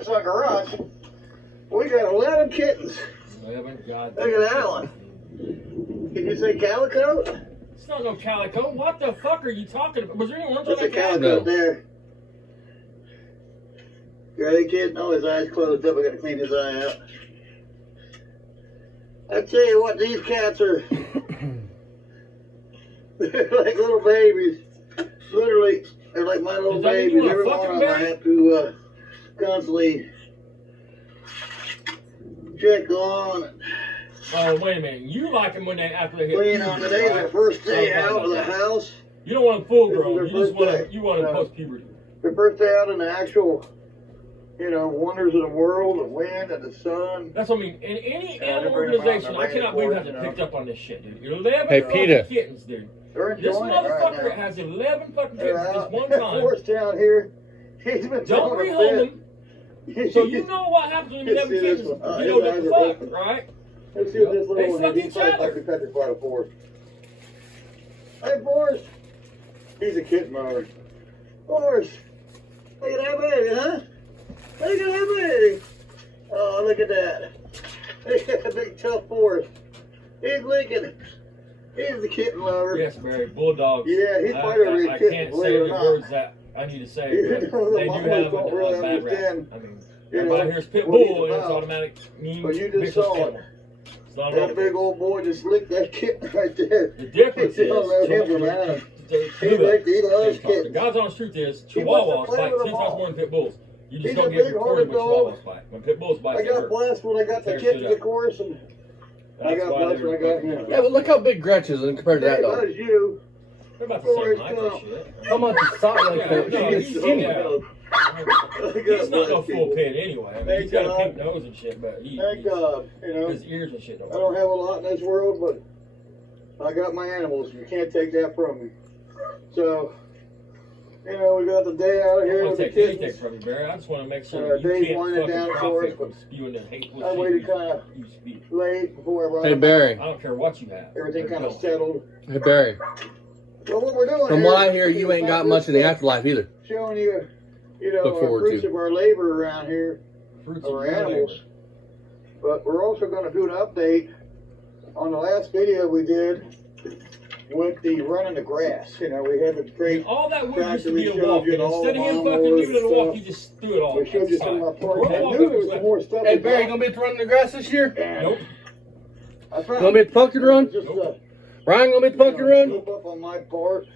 It's like a rush. We got 11 kittens. 11, God. Look at that one. Did you say calico? It's not no calico. What the fuck are you talking about? Was there any ones That's a like that? calico No. there. Gray kid, no, his eyes closed up. I gotta clean his eye out. I tell you what, these cats are they're like little babies. Literally, they're like my little Does that mean you babies. wanna Every fuck one of them, them I have to constantly check on. Oh, wait a minute. You like them when they after they hit Clean on. puberty, Today's right? their first day Oh, out of the that. house. You don't want them full This is grown. their You just first want day. them. You want them No. post puberty. Their first day out in the actual, wonders of the world, the wind and the sun. That's what I mean. In any Yeah, animal they're bringing them out organization, in I the cannot believe rainforest, how they you know. picked up on this shit, dude. 11 Hey, fucking PETA. kittens, dude. They're This enjoying it right motherfucker now. has 11 fucking They're kittens just out one in the time. forest down here. He's been Don't throwing a rehome fit. them. So you know what happens when you Let's 11 see this kittens. one. You know His what eyes the are fuck, open. right? Let's see what this They little one fuck is. each He's like other. Dr. Petrified of Forest. Hey, Forrest. He's a kitten mower. Forrest. Look at that baby, huh? Look at that baby. Oh, look at that. Look at that big tough Forrest. He's licking. He's the kitten lover. Yes, Barry. Bulldogs. Yeah, he's part of his I kitten, can't believe say it or the not. words that I need to say, You but know, the they do mamas have don't a really bad rap. understand, I mean, you everybody know, hears pit what he's bull and it's about. automatic mean But you just vicious saw it. kennel. It's not That all big old boy just licked that kitten right there. The difference He is, don't know him from Adam. He loves the kittens. God's honest truth is, He wants to Chihuahuas play bite with 10 them times all. more than pit bulls. You just He's don't a get big reported when hearted Chihuahuas bite. When pit bulls bite, I they got hurt. blessed when I got the Tears kitten, shit of up. course, and I That's got why blessed they when I were got him. fucking- Yeah, but look how big Gretch is compared to that Hey, dog. that is you. They're about the same Forrest height Gump. and shit. How much is sock like Yeah, that? no, She's he's- skinny. yeah. He's not no full pit anyway. I mean, Thank he's got a God. pink nose and shit, but Thank God, his ears and shit I don't have a lot in this world, but I got my animals. You can't take that from me. So, we got the day out I here don't want with to the take anything kittens. from you, Barry. I just want to make sure that Dave's you winding can't down fucking for us, profit from spewing the hateful I shit waited kinda you speak. late before I brought Hey, them Barry. I don't care what you have. Everything Or kind of don't. settled. Hey, Barry. Well, what we're doing From here what I is hear, you ain't got much in the afterlife either. showing you, Look our forward fruits to. of our labor around here, Fruits of our your animals. labor. But we're also going to do an update on the last video we did with the running the grass. We had the great. All that wood used Tractor to we be a showed walk, you and and all instead of him the fucking lawnmowers doing it a and walk, stuff. he just threw it all. We showed you some of my parts. We're I walking knew up there was and some more stuff. Hey, we Barry, got. gonna be running the grass this year? And Nope. I found Gonna be at the pumpkin run? Just, Ryan gonna be at the pumpkin run? slip up on my part.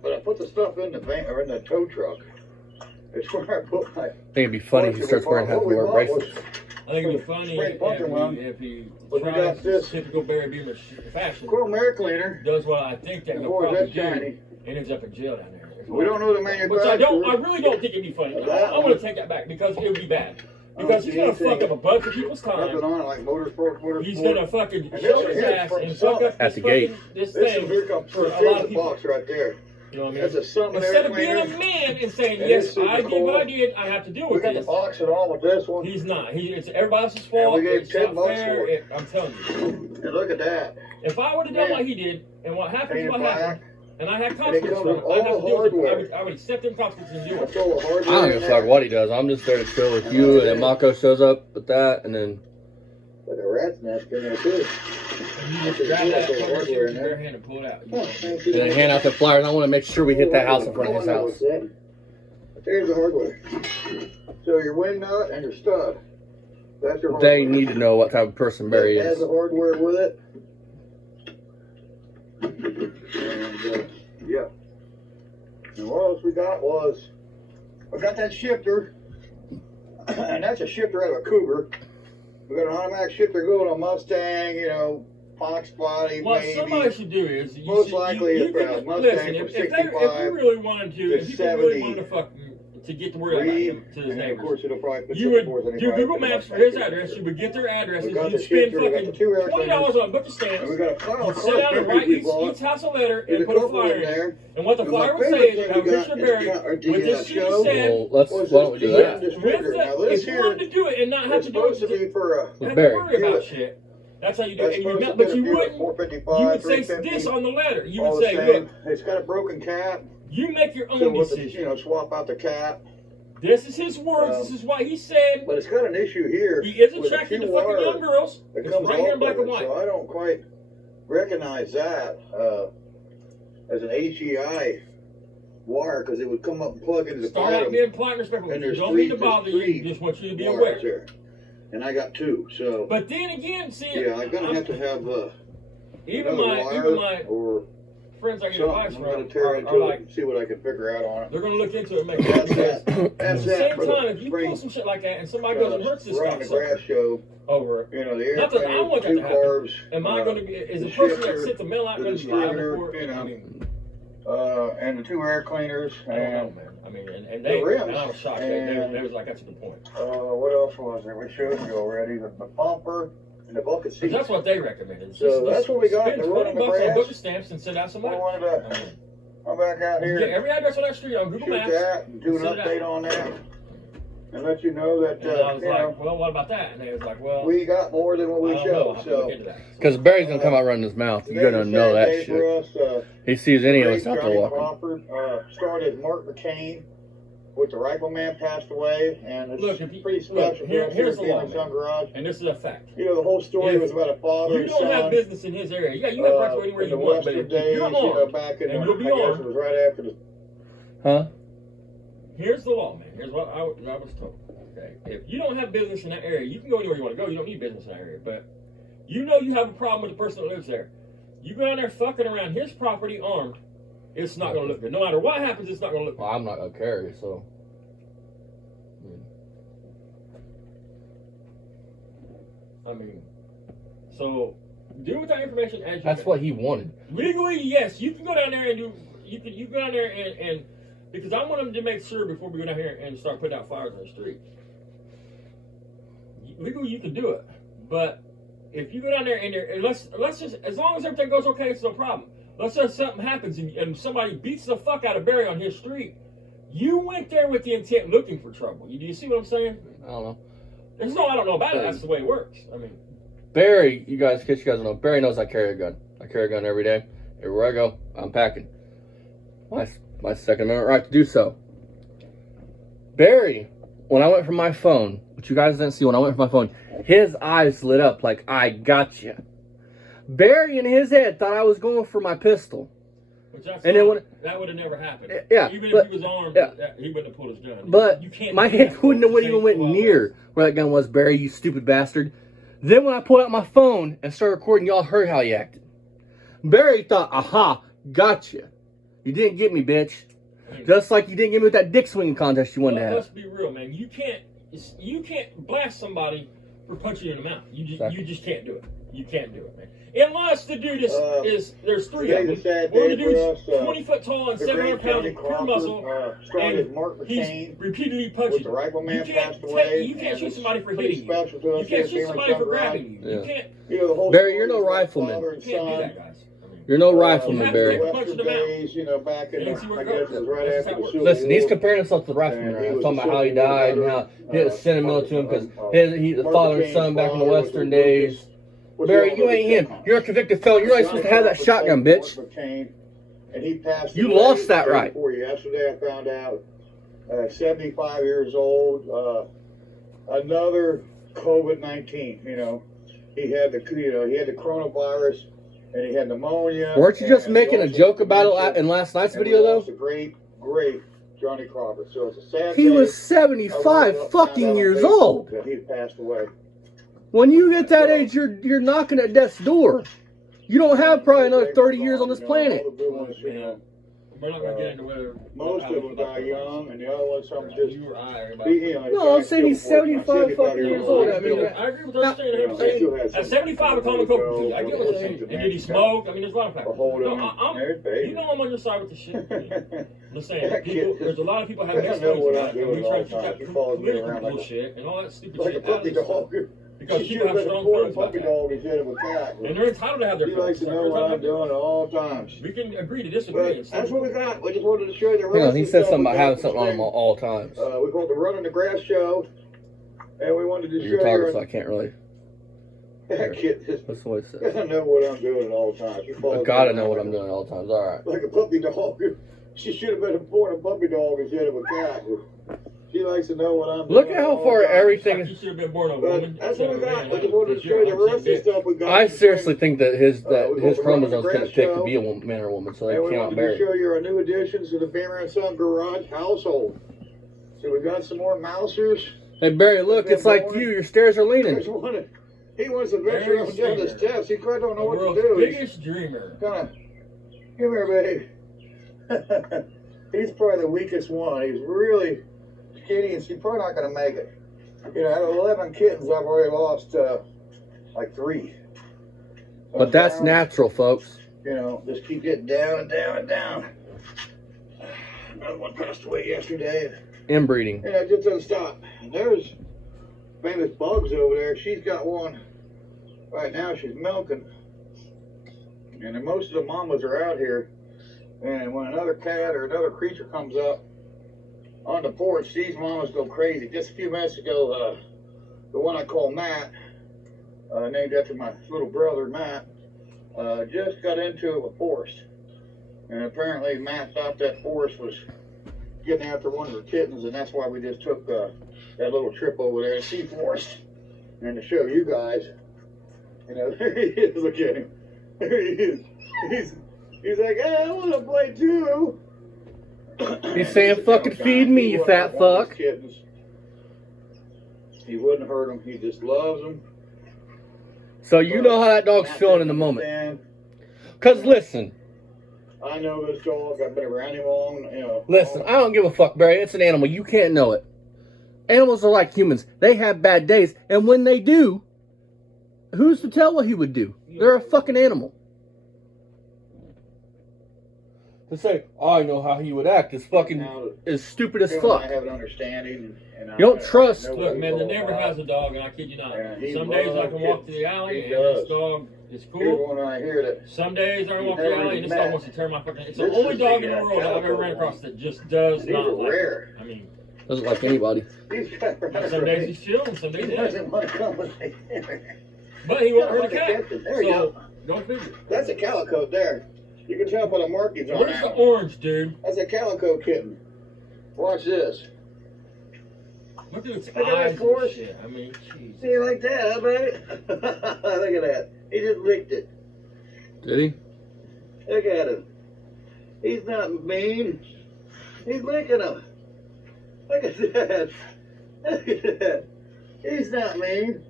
But I put the stuff in the van or in the tow truck. It's where I put my. I think it'd be funny if he starts wearing half the wear bracelets. I think it'd be funny Spring pumpkin run. if he But we tries got this. typical Barry Beamer fashion, Squirrel mare cleaner. does what I think that he'll Boy, probably that's do, shiny. and ends up in jail down there. We don't know the Which manufacturer. I really don't think it'd be funny. That I'm one. gonna take that back because it would be bad. Because he's see gonna anything. fuck up a bunch of people's Nothing time. on it like motorsport. He's gonna fucking And show this his one ass here and is fuck from up At this the gate. fucking this This thing is here comes for a here's lot of the people. box right there. You know what I mean? That's a Summit Instead air of being a cleaner. man and saying, And yes, it's super I did cool. what I did, I have to do We with got the this. box and all with this one. He's not. It's everybody else's And fault. we gave It's 10 not bucks fair. for it. I'm telling you. And look at that. If I would have done Man. what he did, and what happened is Painted what black. happened, and I had And it consequences comes from with it, I'd have to all deal with it. hardware. I would accept them consequences and deal I with it. throw a hardware I don't in give a there. fuck what he does. I'm just there to chill with you, and then Mako shows up with that, and then But the rat's nest in there too. And you just grab that fucking shit with your bare hand and pull it out. and then hand out the flyers. I want to make sure we hit that house in front of his house. There's the hardware. So your wing nut and your stud. That's your hardware. They need to know what type of person Barry It has is. the hardware with it. And yeah. And what else we got was, I got that shifter, and that's a shifter out of a Cougar. We got an automatic shifter going on Mustang, Fox body, What maybe. somebody should do is you Most should, likely you a can, Mustang listen, from if you 65 really wanted to, if to you really 70. wanted to fucking to get the word out about him to his And then, of neighbors, course, it'll probably put you would 74, do 75 Google in the Maps for Mustang his shifter. address. You would get their addresses. We got You'd the spend shifter, we got fucking the two air $20 on book of stamps. And we got a pile You of sit down and cartridges write we each bought. house a letter There's and a put a couple flyer in in. there. And what the And flyer my would say favorite is, thing have we Richard got Berry is with this shit show. said. Well, why don't we do that? With Now the, this if you here wanted to do it and not have It's to do it, supposed to be for a. have to Barry. worry about Buick. shit. That's how you do That's it. And you, supposed to but be you a Buick wouldn't. 455, You would say 350, this on the letter. You all would the say, same. look, It's got a broken cap. you make your own So with the, decision. swap out the cap. This is his words. This is what he said. But it's got an issue here. He is with a attracted to few fucking wire young girls. that It's comes right here in off black of and it, white. So I don't quite recognize that as an HEI wire because it would come up and plug into the Start out bottom. being polite and respectful. And You there's don't three- need to bother there's you. three Just want you to be wires aware. there. And I got two, so But then again, see, yeah, I'm gonna have to have even another my wire or friends I get advice something. I'm gonna from tear are into it like, and see what I can figure out on it. they're gonna look into it and make That's it. that. At That's the that same for time, the if you spring. pull some shit like that and somebody goes and hurts this Run the cocksucker grass show. over it, You know, the air not that I cleaner, want that two to happen. carbs. Am I going to be? Is the the person that shifter, sent the mail out the going to be liable distributor, for it? you know, I mean, and the two air cleaners I don't know, and man. I mean, and the they, rims, and I was shocked. and- They was like, that's a good point. what else was there? We showed you already. The bumper and the bucket But seat. that's what they recommended. So that's what we got. Spend They're running the $20 on grass. book of stamps and send out some I money. wanted I to mean, come back out you here. get every address on that street on Google Shoot Maps. that and do an Send it update out. on that and let you know that And I was you like, know, well, what about that? And they was like, well, we got more than what we I don't know. I'll showed. have to look So into that. Because Barry's gonna come out running his mouth. You're gonna know that shit. For us, He sees any of great us out there Johnny walking. Crawford started Mark McCain with the Rifleman passed away, and it's Look, if you- pretty look, special. here- for us here's here the at law, Family Sun man. Garage. And this is a fact. You know, the whole story If was about a father You and don't son. have business in his area. Yeah, you have right to go anywhere in you the want, but Western if days, you're you know, armed, back in and the, you'll be I guess armed. it was right after the Huh? here's the law, man. Here's what I was told. Okay, if you don't have business in that area, you can go anywhere you want to go. You don't need business in that area. But you know you have a problem with the person that lives there. You go down there fucking around his property armed, it's not going to look good. No matter what happens, it's not going to look good. Well, I'm not gonna carry, so. I mean, so deal with that information as you That's can. what he wanted. Legally, yes, you can go down there and do. You can go down there and because I want them to make sure before we go down here and start putting out fires on the street. Legally, you can do it, but if you go down there and let's just as long as everything goes okay, it's no problem. Let's say something happens and somebody beats the fuck out of Barry on his street. You went there with the intent looking for trouble. Do you see what I'm saying? I don't know. There's no I don't know about it. That's the way it works. I mean, Barry, in case you guys don't know, Barry knows I carry a gun. I carry a gun every day. Everywhere I go, I'm packing. My Second Amendment right to do so. Barry, when I went for my phone, which you guys didn't see when I went for my phone, his eyes lit up like, I got you. Barry in his head thought I was going for my pistol. which that's And then not- when- that would have never happened. Yeah, Even but- if he was armed, yeah. he wouldn't have pulled his gun. But you can't my do hand that. wouldn't have It's even went well, near where that gun was, Barry, you stupid bastard. Then when I pulled out my phone and started recording, y'all heard how he acted. Barry thought, aha, gotcha. You didn't get me, bitch. Just like you didn't get me with that dick swinging contest you wanted to Let's have. be real, man. You can't blast somebody for punching you in the mouth. You just can't do it. You can't do it, man. Unless the dude is there's three of today's a sad them. One of day the for dude's us, 20 foot tall and the 700 great pounds Johnny of pure Crawford, muscle. started Mark He's McCain repeatedly with punching. the Rifleman You can't passed away. you can't and shoot it's somebody for pretty hitting you. special to You us can't here shoot at somebody Family for Sun grabbing you. Yeah. You can't. You know, the whole Barry, story you're no is about rifleman. father You and can't do son. that, guys. I mean, You're no You rifleman, have to Barry. take a punch Western in the mouth. days, you know, back in And the, see where I it guess goes. it was right That's after how the it Civil Listen, he's War. comparing himself to the rifleman. And he He's was talking a about how he Civil War died and veteran, how he had sentimental to him because the Mark father and McCain's son back in the father was Western a days. Lucas, which Barry, we all you know ain't the him. sitcom. You're a convicted felon. You're not supposed to have that shotgun, bitch. Mark McCain, and he passed You away lost that day right. before yesterday, I found out. 75 years old. Another COVID-19. You know, he had the coronavirus, and he had pneumonia. Weren't you just and he making a also joke about dementia, it in last night's and we video, lost though? a great Johnny Crawford. So it's a sad He day. was I woke 75 up, found out fucking on years Facebook old. that he had passed away. When you get that age, you're knocking at death's door. You don't have probably another 30 years on this planet. All the good ones, you know, we're not gonna get into whether most of them die young, and the other ones, some just you or I or be, anybody. you know, No, I'm die saying he's still before 75 fucking 75 years old. I mean, I agree with what you're saying. they still have At some- 75, a common cold disease. I get what you're saying. And did he smoke? I mean, there's a lot of a factors. hold No, on. There's baby. you know I'm on your side with the shit. I'm just saying, That people, kid- there's a lot of people have I mixed know feelings what about I'm it. And doing we try all to the keep time. that He follows me political around like a- bullshit and all that stupid Like a shit out of puppy this stuff. dog. Because She people should have have been strong born a feelings about puppy that. dog instead of a cat. And they're entitled to have their He likes feelings. to know what I'm Sometimes doing at all times. we can agree to disagree. But that's what we got. We just wanted to show you the Hang on, rest he of the said stuff something we about got having for something on him spring. all times. We called the Run on the Grass show, and we wanted to show You're talking, you. so I can't really. That kid just That's what it says. doesn't know what I'm doing at all times. He I follows gotta me know around what like I'm a- doing at all times. All right. Like a puppy dog. She should have been born a puppy dog instead of a cat. She likes to know what I'm doing. Look at how far everything You should have been born a But woman. that's what we instead of a got. man, We just wanted to huh? show you the rest of the Bitch. stuff we got. I seriously think that his we're his going to chromosomes run the couldn't pick to show. be a man or a woman, so they And we came out wanted to Barry. show you our new additions to the Beamer and Son Garage household. So we got some more mousers. Hey Barry, look, it's like you. Your stairs are leaning. He wants to venture Barry up and down the Singer. steps. He quite don't know The what to world's do. biggest dreamer. Kind of, come here, babe. He's probably the weakest one. He's really skinny, and she's probably not going to make it. You know, out of 11 kittens, I've already lost like 3. So But that's now, natural, folks. You know, just keep getting down and down and down. Another one passed away yesterday. Inbreeding. And it just doesn't stop. And there's famous Bugs over there. She's got one right now. She's milking. And then most of the mamas are out here. And when another cat or another creature comes up on the porch, these mamas go crazy. Just a few minutes ago, the one I call Matt, named after my little brother Matt, just got into a forest. And apparently Matt thought that forest was getting after one of her kittens, and that's why we just took that little trip over there to see Forest. And to show you guys, you know, there he is. Look at him. There he is. He's like, hey, I want to play too. He's saying, fucking feed me, you fat fuck. Kittens. He wouldn't hurt them. He just loves them. So you know how that dog's feeling in the moment. Because listen. I know this dog. I've been around him long. You know. Listen, I don't give a fuck, Barry. It's an animal. You can't know it. Animals are like humans. They have bad days. And when they do, who's to tell what he would do? They're a fucking animal. To say, I know how he would act is fucking is stupid as fuck. I have an understanding. And You don't trust. Look, man, the neighbor has a dog, and I kid you not. Some days I can walk to the alley, and this dog is Here's cool. one right here that Some days I can walk to the alley, and this dog wants to turn my fucking... It's the This only is dog the, in the world I've ever ran across that just does these not are like rare. it. I mean, Doesn't like anybody. He's got some days he's chilling, some he days he doesn't isn't. want to come with me. But he won't hurt a cat. There you So, go. don't figure. That's a calico there. You can tell by the markings on Where's the that. orange, dude? That's a calico kitten. Watch this. Look at its Look at eyes this and horse. shit. I mean, jeez. See, like that, huh, baby? Look at that. He just licked it. Did he? Look at him. He's not mean. He's licking him. Look at that. Look at that. He's not mean.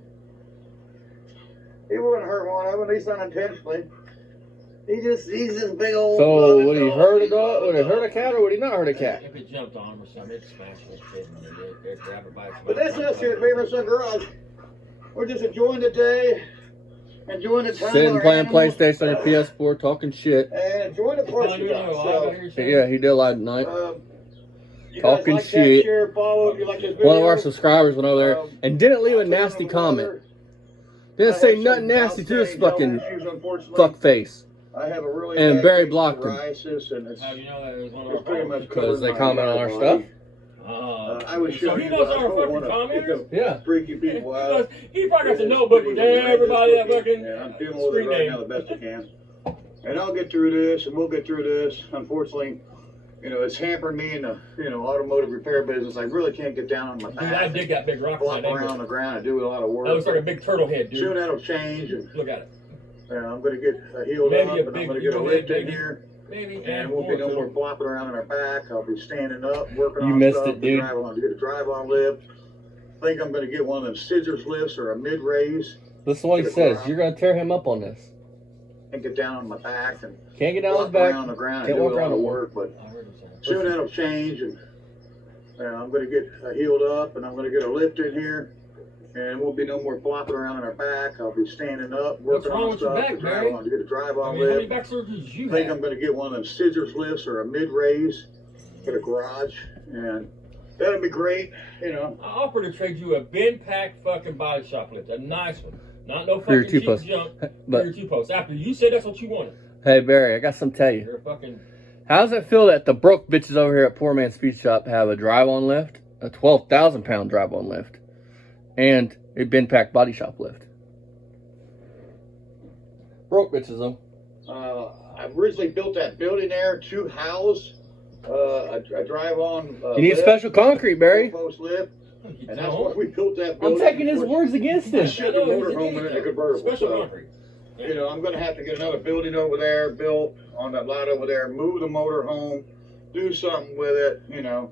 He wouldn't hurt one of them, at least unintentionally. He's this big old. So loving would he dog. hurt a dog? Would he hurt a cat or would he not hurt a cat? If it jumped on him or something, it'd smash that shit and it'd grab it by its But that's mouth. us here at Beaver Son Garage. We're just enjoying the day, enjoying the time. Sitting with our playing animals, PlayStation on your PS4, talking shit. and enjoying the parts we got. So, Yeah, he did live tonight. you Talking guys like shit. That, share, follow, if you like this video. One of our subscribers went over there and didn't leave a nasty comment. Didn't say nothing nasty to this fucking fuck face. I have a really And bad Barry case of blocked him. psoriasis, and it's, How do you know that it was one of it's our pretty much followers? Because they covered my comment on our entire stuff. body. Oh, I was so showing he you, knows but I our don't fucking wanna commenters? get them Yeah. freaky people out. He probably got the notebook with everybody that fucking Yeah, I'm dealing with it screen right name. now the best I can. And I'll get through this, and we'll get through this. Unfortunately, you know, it's hampered me in the, you know, automotive repair business. I really can't get down on my Dude, I back. dig that big rock Flop behind around on Angel. the ground. I do a lot of work. That looks like a big turtle head, Soon dude. that'll change, and Look at it. I'm going to get healed Maybe up, a and I'm big going to get a eagle lift head, in maybe. here. Maybe. And we'll be no more flopping around on our back. I'll be standing up, working You on missed stuff. it, dude. To get a drive-on lift. I think I'm going to get one of them scissors lifts or a mid-raise Listen to what he says. You're going to tear him up on this. and get down on my back and Can't get down on his walk back. around on the ground Can't and do walk a lot around of no more. work. But I heard him say. soon that'll change, and I'm going to get healed up, and I'm going to get a lift in here. And we'll be no more flopping around on our back. I'll be standing up, What's working wrong on with your stuff back, to drive Barry? on, to get a I drive-on mean, how many lift. back surgeries you I think had? I'm going to get one of them scissors lifts or a mid-raise for the garage, and that'll be great, you know. I offered to trade you a bin pack fucking body shop lift, a nice one. Not no For your fucking cheap two-post. junk. For But your 2-post. After you said that's what you wanted. hey, Barry, I got something to tell you. You're a fucking... How does it feel that the broke bitches over here at Poor Man's Speed Shop have a drive-on lift, a 12,000-pound drive-on lift, and a bin pack body shop lift? Broke bitches, though. I originally built that building there to house I drive on. You need lift, special concrete, Barry. Post lift, You and tell that's him. why we built that I'm building. taking his words against I him. should have motorhome in a convertible. Special So, concrete. you know, I'm gonna have to get another building over there built on that lot over there, move the motorhome, do something with it, you know,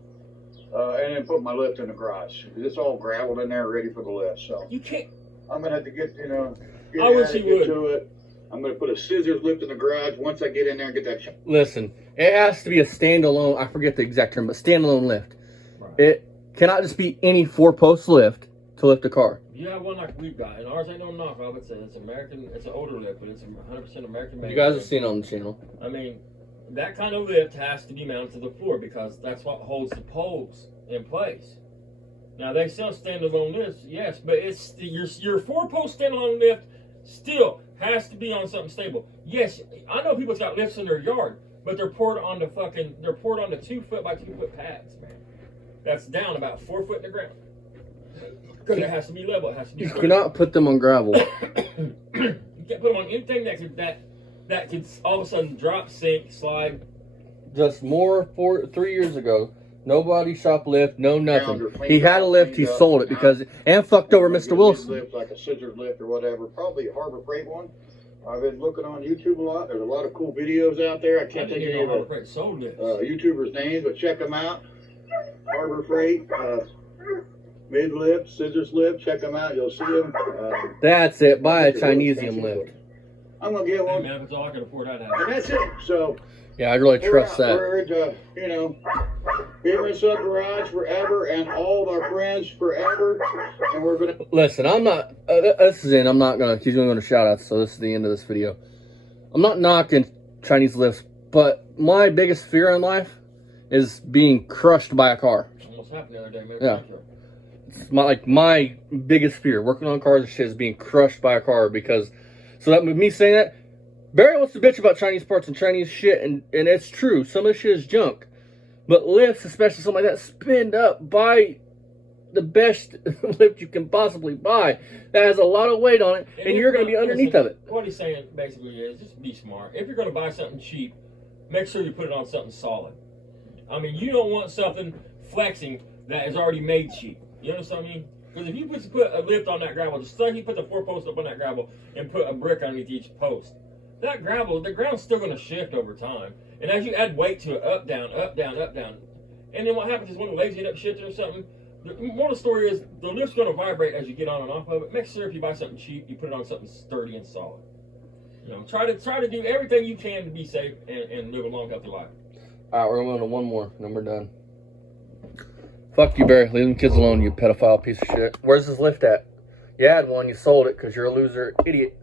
and then put my lift in the garage. It's all gravel in there, ready for the lift. So You can't. I'm gonna have to get, you know, get, I wish at it, you get would. to it. I'm gonna put a scissors lift in the garage once I get in there and get that. Listen, it has to be a standalone, I forget the exact term, but standalone lift. Right. It cannot just be any 4-post lift to lift a car. You have one like we've got, and ours ain't no knockoff. It's American. It's an older lift, but it's 100% American made. You guys have seen it on the channel. I mean, that kind of lift has to be mounted to the floor because that's what holds the poles in place. Now they sell standalone lifts, yes, but it's your 4-post standalone lift still has to be on something stable. Yes, I know people's got lifts in their yard, but they're poured onto 2 foot by 2 foot pads, man. That's down about 4 foot in the ground. Because it has to be level. It has to be. You cannot put them on gravel. You can't put them on anything that could all of a sudden drop, sink, slide. Just 3 years ago, nobody shop lift, no nothing. He had a lift, he sold it because and fucked over Mr. Wilson. Lift like a scissors lift or whatever, probably a Harbor Freight one. I've been looking on YouTube a lot. There's a lot of cool videos out there. I can't think of any of the sold it. YouTubers' names, but check them out. Harbor Freight, mid lift, scissors lift. Check them out. You'll see them. That's it. Buy a Chinesium lift. I'm gonna get Hey one, man, if it's all I can afford, I'd have and it. that's it. So. Yeah, I really trust that. We're you know, here in Sub Garage forever, and all our friends forever, and we're gonna. Listen, I'm not. This is in. I'm not gonna. He's going to shout outs, so this is the end of this video. I'm not knocking Chinese lifts, but my biggest fear in life is being crushed by a car. Almost happened the other day, man. Yeah. It's my biggest fear. Working on cars and shit is being crushed by a car because. So that with me saying that. Barry wants to bitch about Chinese parts and Chinese shit, and it's true. Some of the shit is junk. But lifts, especially something like that, spin up. Buy the best lift you can possibly buy. That has a lot of weight on it, and you're going to be underneath of it. What he's saying basically is just be smart. If you're going to buy something cheap, make sure you put it on something solid. I mean, you don't want something flexing that is already made cheap. You understand what I mean? Because if you put a lift on that gravel, just like you put the 4 posts up on that gravel and put a brick underneath each post, that gravel, the ground's still going to shift over time. And as you add weight to it, up, down, up, down, up, down. And then what happens is when the legs get up shifting or something, the moral of the story is the lift's going to vibrate as you get on and off of it. Make sure if you buy something cheap, you put it on something sturdy and solid. You know, try to do everything you can to be safe and live a long, healthy life. All right, we're going to one more, and then we're done. Fuck you, Barry. Leave them kids alone, you pedophile piece of shit. Where's this lift at? You had one, you sold it because you're a loser idiot.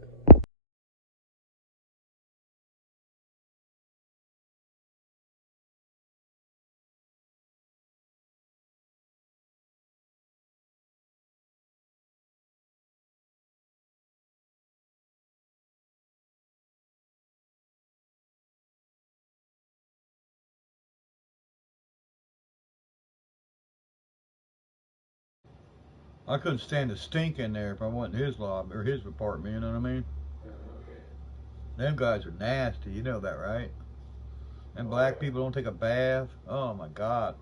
I couldn't stand the stink in there if I went in his lobby or his apartment, you know what I mean? Them guys are nasty, you know that, right? And black people don't take a bath. Oh my God.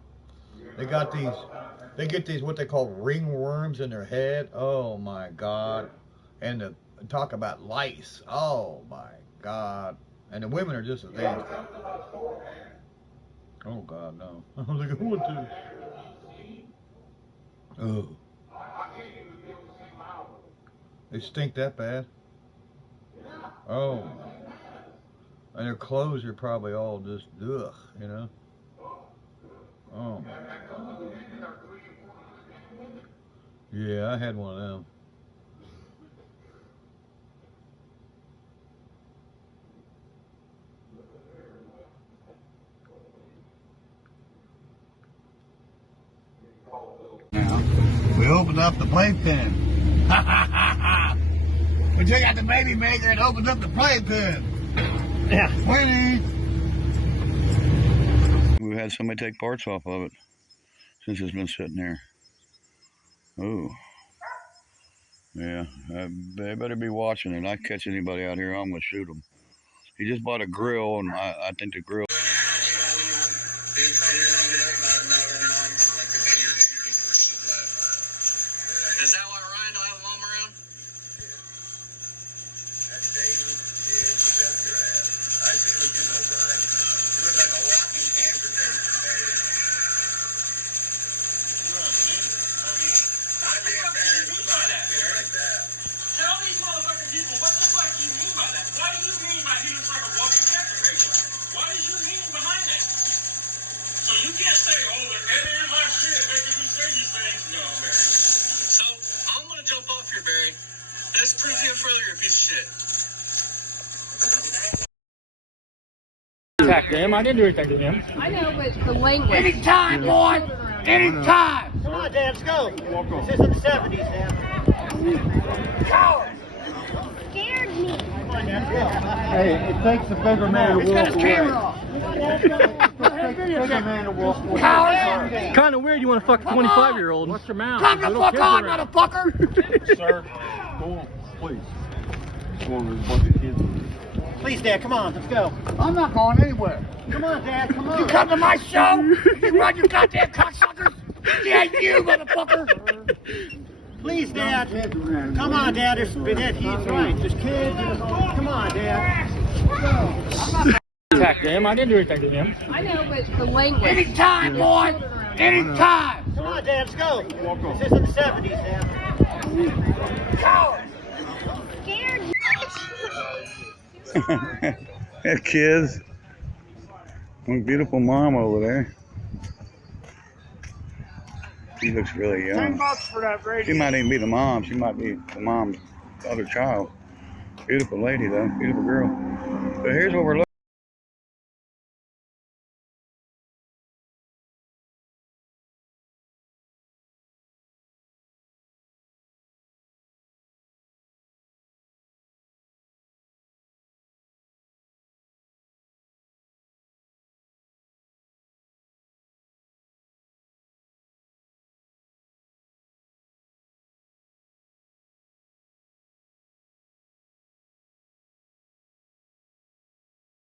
They get these what they call ringworms in their head. Oh my God. And talk about lice. Oh my God. And the women are just as nasty. Oh God, no. I was like, who would do? Oh. They stink that bad? Oh. And their clothes are probably all just, ugh, you know? Oh. Yeah, I had one of them. Now, we opened up the playpen. We took out the baby maker and opened up the playpen. Yeah. 20. We've had somebody take parts off of it since it's been sitting there. Oh. Yeah, they better be watching it. I catch anybody out here, I'm going to shoot them. He just bought a grill, and I think the grill... Is that why Ryan don't have a mom around? That's David. Yeah, that's your ass. I see what you know, Brian. You look like a walking cancer patient, baby. I'd be embarrassed about it like that. Tell these motherfucking people what the fuck you mean by that. What do you mean by he looks like a walking cancer patient? What is your meaning behind that? So you can't say, oh, they're editing my shit, making me say these things. No, Barry. So, I'm gonna jump off here, Barry. This proves even further you're a piece of shit. Attack him. I didn't do anything to him. I know, but the language. Anytime, boy. Anytime. Come on, Dad, let's go. This is in the 70s, Dad. Coward. Scared me. Come on, Dad, let's go. Hey, it takes a bigger man to He's got walk his away. camera off. Bigger man to walk away. Coward. Kind of weird you want to fuck a 25-year-old. What's your mouth? Come the Little fuck kids on, around. motherfucker. Sir, go on, please. Go on, there's a bunch of kids. Please, Dad, come on, let's go. I'm not going anywhere. Come on, Dad, come on. You come to my show, you run your goddamn cocksuckers. Yeah, you motherfucker. Please, Dad. Kids around. Come on, Dad. He's right. There's kids. Come on, Dad. Attack him. I didn't do anything to him. I know, but the language. Anytime, boy. Anytime. Come on, Dad, let's go. This is in the 70s, Dad. Coward. Scared me. Hey, kids. One beautiful mom over there. She looks really young. $10 for that radio. She might even be the mom. She might be the mom's other child. Beautiful lady, though. Beautiful girl. So here's what we're looking